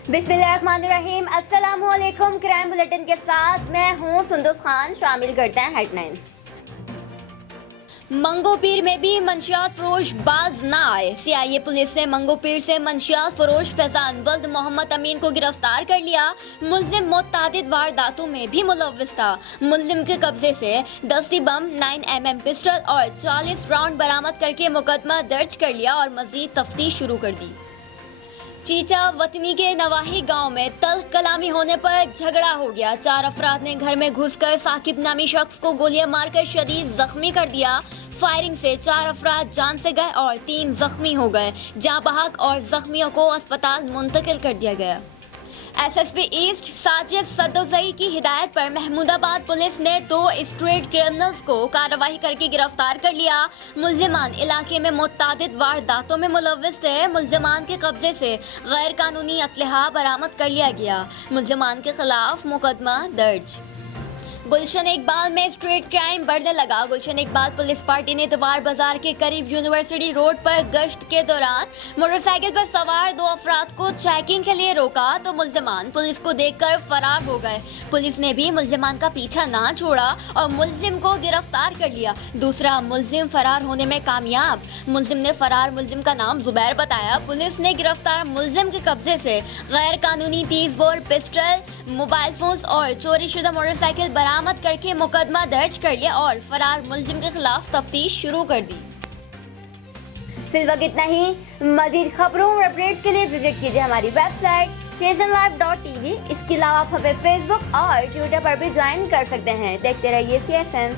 बिस्मिल्लाहिर्रहमानिर्रहीम। अस्सलामुअलैकुम। Crime bulletin के साथ मैं हूं सुंदस खान। शामिल करते हैं हेडलाइंस। मंगोपीर में भी मंशियात फरोश बाज ना आए। सीआईए पुलिस ने मंगोपीर से मंशियात फरोश फैजान वल्द मोहम्मद अमीन को गिरफ्तार कर लिया। मुल्जिम मुतअद्दिद वारदातों में भी मुलव्विस था। मुल्जिम के कब्जे से 10 बम, 9mm पिस्टल और 40 राउंड बरामद करके मुकदमा दर्ज कर लिया और मजीद तफ्तीश शुरू कर दी। चीचा वतनी के नवाही गांव में तल्ख कलामी होने पर झगड़ा हो गया। 4 अफराद ने घर में घुसकर साकिब नामी शख्स को गोलियां मारकर शदीद जख्मी कर दिया। फायरिंग से 4 अफराद जान से गए और 3 जख्मी हो गए। जाँ बहक और जख्मियों को अस्पताल मुंतकिल कर दिया गया। एसएसपी ईस्ट साजिद सद्दोज़ई की हिदायत पर महमूदाबाद पुलिस ने 2 स्ट्रीट क्रिमिनल्स को कार्रवाई करके गिरफ्तार कर लिया। मुल्जिमान इलाके में मुतअद्दिद वारदातों में मुलव्विस थे। मुल्जिमान के कब्जे से गैर कानूनी असलहा बरामद कर लिया गया। मुल्जिमान के खिलाफ मुकदमा दर्ज। गुलशन इकबाल में स्ट्रीट क्राइम बढ़ने लगा। गुलशन इकबाल पुलिस पार्टी ने इतवार बाजार के करीब यूनिवर्सिटी रोड पर गश्त के दौरान मोटरसाइकिल पर सवार 2 अफराद को चेकिंग के लिए रोका तो मुल्जिमान पुलिस को देखकर फरार हो गए। पुलिस ने भी मुल्जिमान का पीछा ना छोड़ा और मुल्जिम को गिरफ्तार कर लिया। दूसरा मुल्जिम फरार होने में कामयाब। मुल्जिम ने फरार मुल्जिम का नाम जुबैर बताया। पुलिस ने गिरफ्तार मुल्जिम के कब्जे से गैर कानूनी 30 बोर पिस्टल, मोबाइल फोन्स और चोरी शुदा मोटरसाइकिल बरामद करके मुकदमा दर्ज कर लिया और फरार मुल्जिम के खिलाफ तफ्तीश शुरू कर दी। फिल वक्त इतना ही। मजीद खबरों और अपडेट्स के लिए विजिट कीजिए हमारी वेबसाइट cznlive.tv। इसके अलावा आप हमें फेसबुक और ट्विटर पर भी ज्वाइन कर सकते हैं। देखते रहिए CSN।